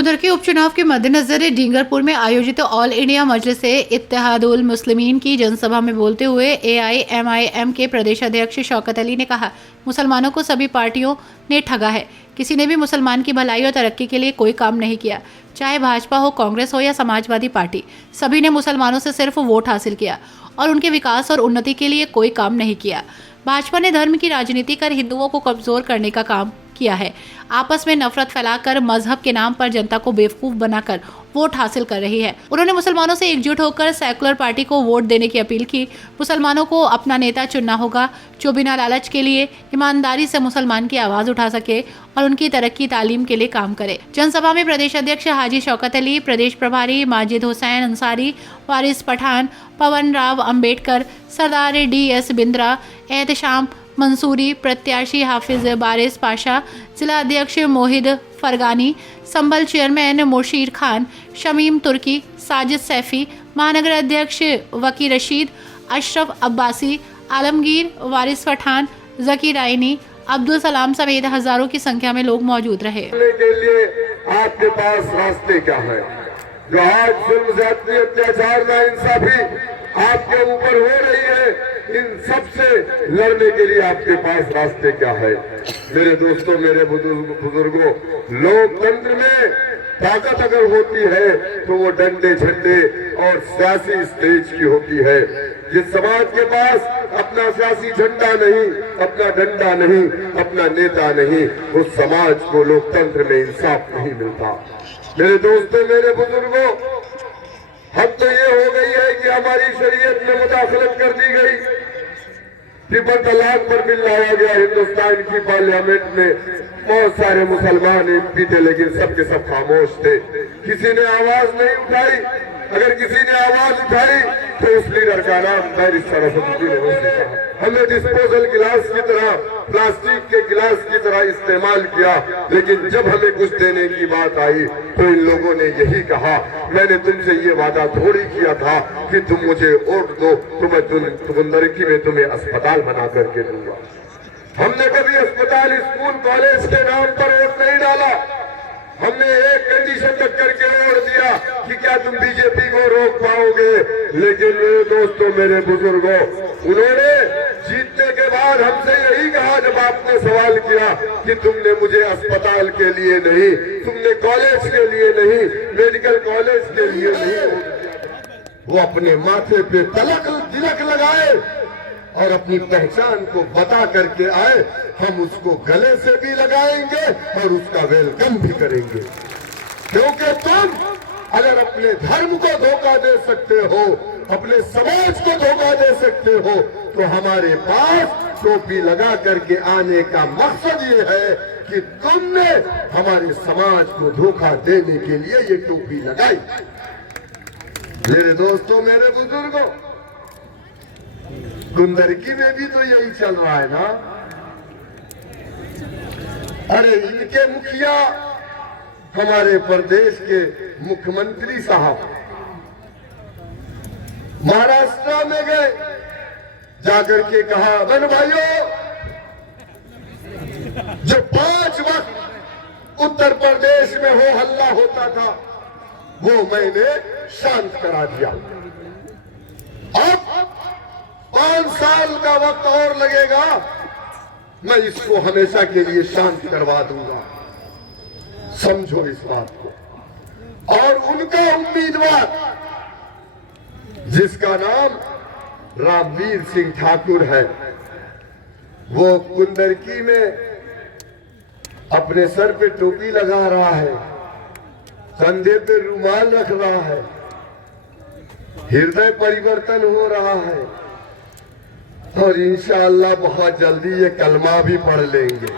कुदर के उपचुनाव के मद्देनजर डींगरपुर में आयोजित ऑल इंडिया मजलिस-ए-इत्तेहादुल मुस्लिमीन की जनसभा में बोलते हुए AIMIM के प्रदेश अध्यक्ष शौकत अली ने कहा, मुसलमानों को सभी पार्टियों ने ठगा है। किसी ने भी मुसलमान की भलाई और तरक्की के लिए कोई काम नहीं किया, चाहे भाजपा हो, कांग्रेस हो या समाजवादी पार्टी। सभी ने मुसलमानों से सिर्फ वोट हासिल किया और उनके विकास और उन्नति के लिए कोई काम नहीं किया। भाजपा ने धर्म की राजनीति कर हिंदुओं को कमजोर करने का काम किया है। आपस में नफरत फैलाकर मजहब के नाम पर जनता को बेवकूफ बनाकर वोट हासिल कर रही है। उन्होंने मुसलमानों से एकजुट होकर सेकुलर पार्टी को वोट देने की अपील की। मुसलमानों को अपना नेता चुनना होगा जो बिना लालच के लिए ईमानदारी से मुसलमान की आवाज उठा सके और उनकी तरक्की तालीम के लिए काम करे। जनसभा में प्रदेश अध्यक्ष हाजी शौकत अली, प्रदेश प्रभारी माजिद हुसैन अंसारी, वारिस पठान, पवन राव अंबेडकर, सरदार DS बिंद्रा, एहतशाम मंसूरी, प्रत्याशी हाफिज बारिस पाशा, जिला अध्यक्ष मोहिद फरगानी, संभल चेयरमैन मुर्शीद खान, शमीम तुर्की, साजिद सैफी, महानगर अध्यक्ष वकी रशीद, अशरफ अब्बासी, आलमगीर, वारिस पठान, जकी रायनी, अब्दुल सलाम समेत हजारों की संख्या में लोग मौजूद रहे। के लिए आपके पास रास्ते क्या है? जो आज जुल्म ज़्यादती, अत्याचार, नाइंसाफी आपके ऊपर हो रही है, इन सब से लड़ने के लिए आपके पास रास्ते क्या है? मेरे दोस्तों, मेरे बुजुर्गों, लोकतंत्र में ताकत अगर होती है तो वो डंडे झंडे और सियासी स्टेज की होती है। जिस समाज के पास अपना सियासी झंडा नहीं, अपना डंडा नहीं, अपना नेता नहीं, उस समाज को लोकतंत्र में इंसाफ नहीं मिलता। मेरे दोस्तों, मेरे बुजुर्गों, हद तो ये हो गई है कि हमारी शरीयत में मुदाखलत कर दी गई। ट्रिपल तलाक पर बिल लाया गया हिंदुस्तान की पार्लियामेंट में। बहुत सारे मुसलमान MP थे, लेकिन सबके सब खामोश थे। किसी ने आवाज नहीं उठाई। अगर किसी ने आवाज उठाई तो उस लीडर का नाम बैरिस्टर असदुद्दीन ओवैसी था। हमने डिस्पोजल गिलास की तरह, प्लास्टिक के गिलास की तरह इस्तेमाल किया, लेकिन जब हमें कुछ देने की बात आई तो इन लोगों ने यही कहा, मैंने तुमसे ये वादा थोड़ी किया था कि तुम मुझे वोट दो तो मैं तुंदरकी में तुम्हें अस्पताल बना करके दूंगा। हमने कभी अस्पताल, स्कूल, कॉलेज के नाम पर वोट नहीं डाला। हमने एक कंडीशन तक करके वोट दिया कि क्या तुम BJP को रोक पाओगे। लेकिन मेरे दोस्तों, मेरे बुजुर्गों, उन्होंने जीतने के बाद हमसे यही कहा, जब आपने सवाल किया कि तुमने मुझे अस्पताल के लिए नहीं, तुमने कॉलेज के लिए नहीं, मेडिकल कॉलेज के लिए नहीं, वो अपने माथे पे तिलक लगाए और अपनी पहचान को बता करके आए। हम उसको गले से भी लगाएंगे और उसका वेलकम भी करेंगे, क्योंकि तुम अगर अपने धर्म को धोखा दे सकते हो, अपने समाज को धोखा दे सकते हो, तो हमारे पास टोपी लगा करके आने का मकसद ये है कि तुमने हमारे समाज को धोखा देने के लिए ये टोपी लगाई। मेरे दोस्तों, मेरे बुजुर्गों, कुंदरकी में भी तो यही चल रहा है ना। अरे इनके मुखिया हमारे प्रदेश के मुख्यमंत्री साहब महाराष्ट्र में गए, जाकर के कहा, बहन भाइयों, जो 5 वक्त उत्तर प्रदेश में हो हल्ला होता था वो मैंने शांत करा दिया। अब 5 साल का वक्त और लगेगा, मैं इसको हमेशा के लिए शांत करवा दूंगा। समझो इस बात को। और उनका उम्मीदवार, जिसका नाम रामवीर सिंह ठाकुर है, वो कुंदरकी में अपने सर पे टोपी लगा रहा है, कंधे पे रुमाल रख रहा है, हृदय परिवर्तन हो रहा है और इंशाअल्लाह बहुत जल्दी ये कलमा भी पढ़ लेंगे।